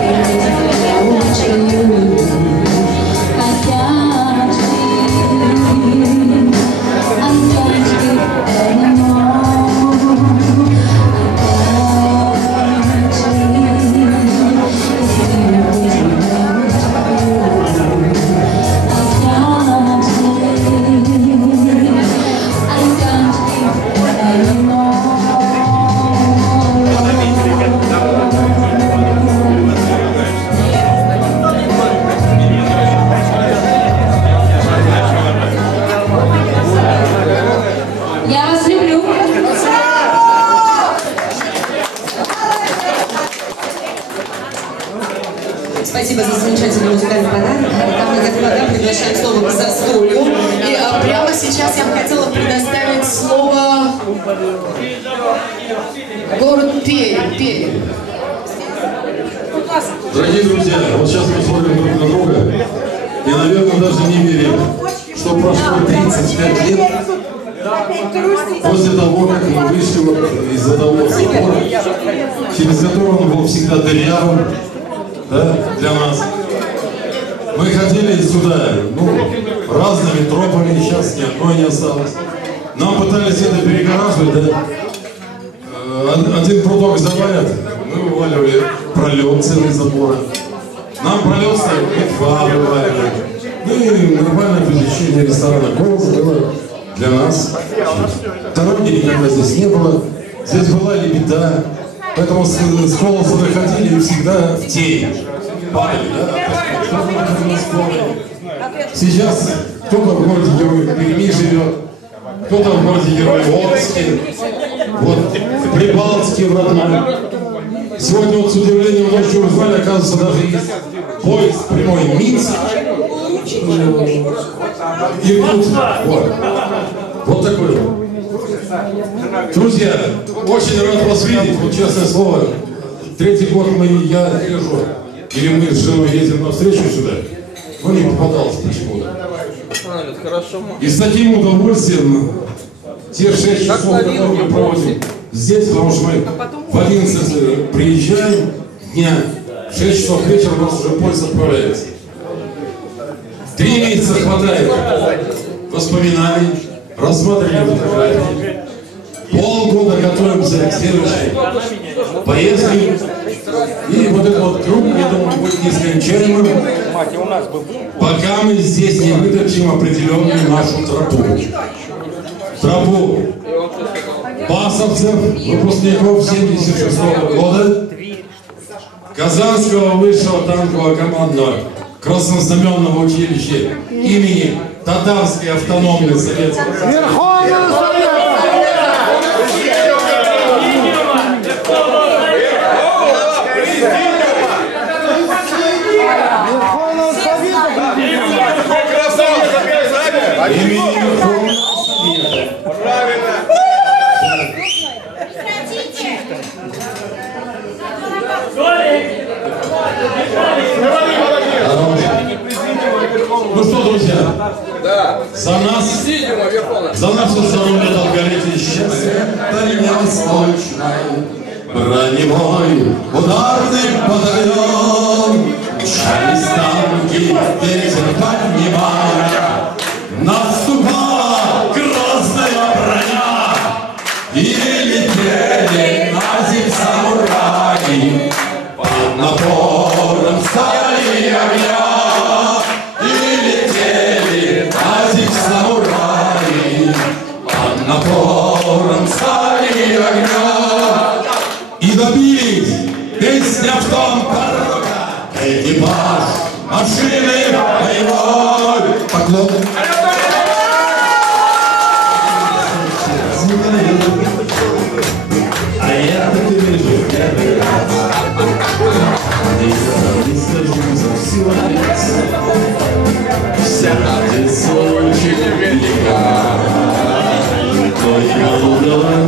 Я город Пермь. Пермь. Дорогие друзья, вот сейчас мы смотрим друг на друга и, наверное, даже не верим, что прошло 35 лет после того, как мы вышли вот из этого собора, через который он был всегда дырявым, да, для нас. Мы ходили сюда, ну, разными тропами, сейчас ни одной не осталось. Нам пытались это перегораживать, да. Од- Один прудок завалят, мы вываливали пролет целый забора. Нам пролет ставили, мы два вываливали. Ну и нормальное посещение ресторана «Голос» было для нас. Дороги никогда здесь не было. Здесь была лебеда. Поэтому с, с колоса выходили и всегда в тень. Падали, да? Сейчас кто-то в городе Герой Перми живет, кто-то в городе Герой Омске, вот в Прибалтике в родном. Сегодня вот с удивлением ночью узнали, оказывается, даже есть поезд прямой Минск. Иркутск. Вот. Вот такой вот. Друзья, очень рад вас видеть, вот честное слово. Третий год мы, я езжу, или мы с женой ездим на встречу сюда, но не попадался почему-то. И с таким удовольствием те 6 часов, которые мы проводим здесь, потому что мы в 11 приезжаем дня, в 6 часов вечера у нас уже поезд отправляется. Три месяца хватает воспоминаний, рассматриваем фотографии. Полгода готовимся к следующей поездке. И вот этот вот круг, я думаю, будет нескончаемым, пока мы здесь не выточим определенную нашу тропу. Тропу басовцев, выпускников 76 года, Казанского высшего танкового командного краснознаменного училища имени Татарской автономной советской имени Верховного Совета. Ну что, друзья, за нас, за нашу здоровье, долголетие, счастье, дальневосточной, броневой ударный батальон, мчались танки, ветер поднимая, добились. Песня в том дорога, экипаж, машины боевой. поклон. А я так и вижу первый раз. И скажу за всю Одессу. Вся Одесса очень велика. Только Луган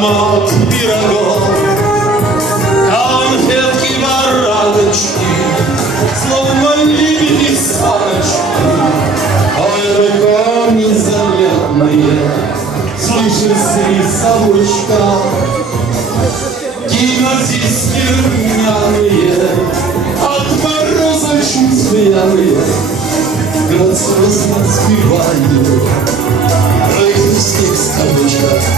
аромат пирогов, конфетки, бараночки, словно лебеди саночки, ой, рукам незаметные, слышишь среди совочка, гимназистки румяные, от мороза чуть пьяные, грациозно прыгаю в снег с каблучка.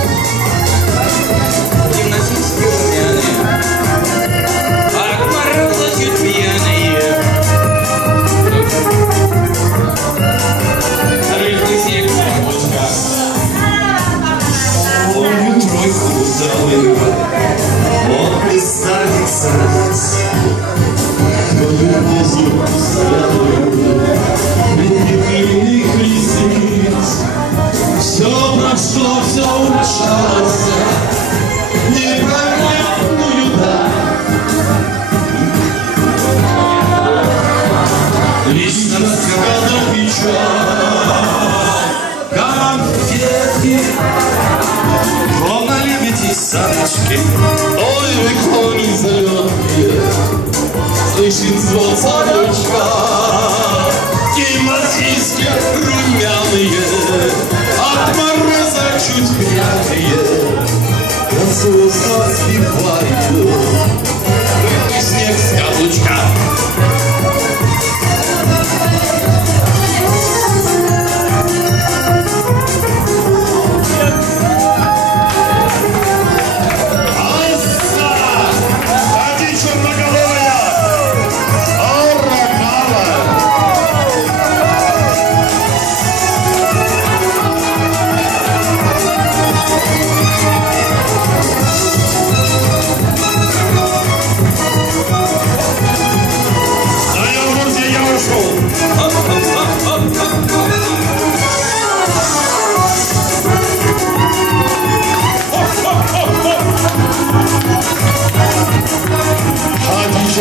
so must be wonderful.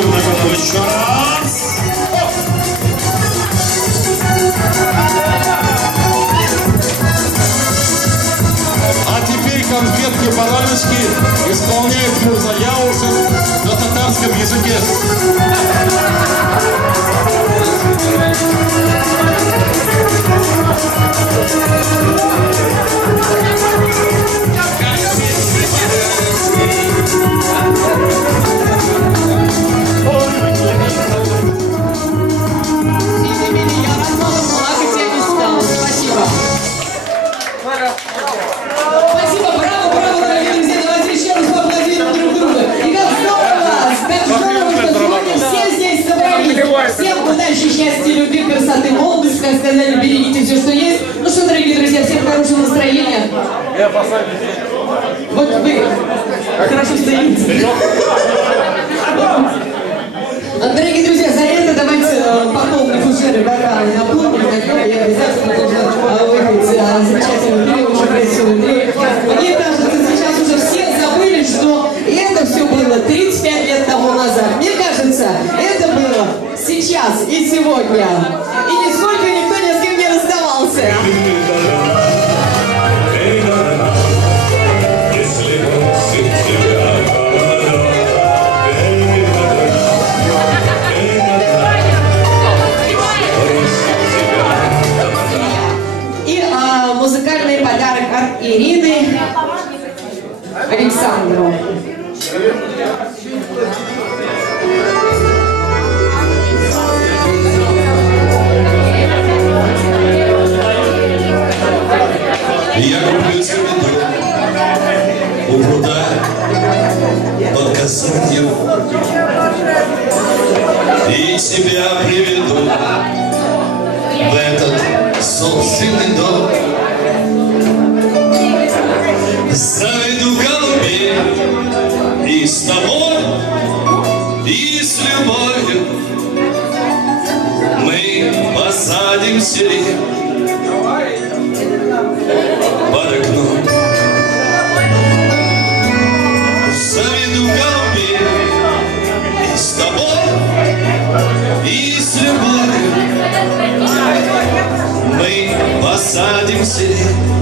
Ходи, черноголовый, еще раз! А теперь конфетки бараночки исполняет Мурза Яушев на татарском языке. Извини, хорошо стоите. Дорогие друзья, за это давайте э, пополним фужеры, бокалы, наполним, я обязательно должна э, выпить э, замечательную Андрея, очень красивую Андрея. Мне кажется, сейчас уже все забыли, что это все было 35 лет тому назад. Мне кажется, это было сейчас и сегодня. И нисколько никто ни с кем не расставался. Я куплю дом у пруда под косынью и тебя приведу в этот собственный дом. Заведу голубей и с тобой, и с любовью. Мы посадим сирень под окном. Заведу голубей и с тобой, и с любовью мы посадим звезду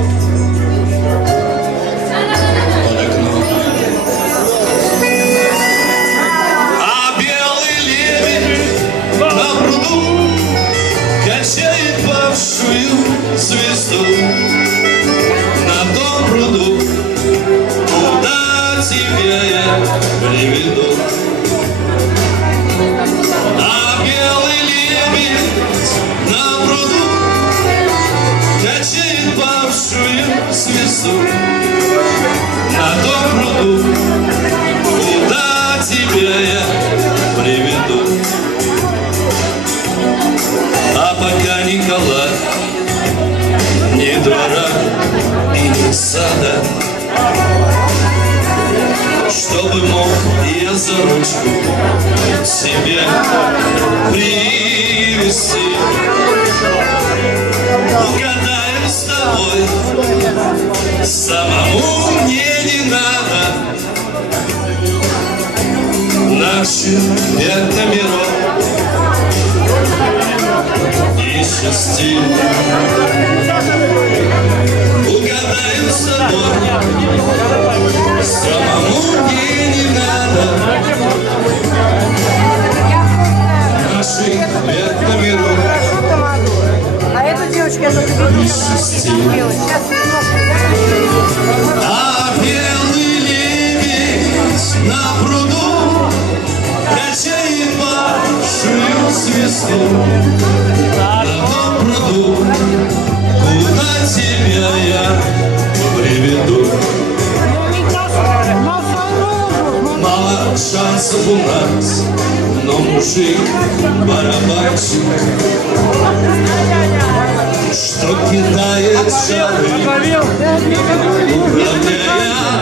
сада, чтобы мог я за ручку себя привести. Угадаем с тобой, самому мне не надо наших пять номеров и шести. Самому мне не надо наших номеров А эту девочку я только шести. Сейчас немножко. А белый лебедь на пруду Качает большую звезду шансов у нас, но мужик барабанщик Что кидает шары управляя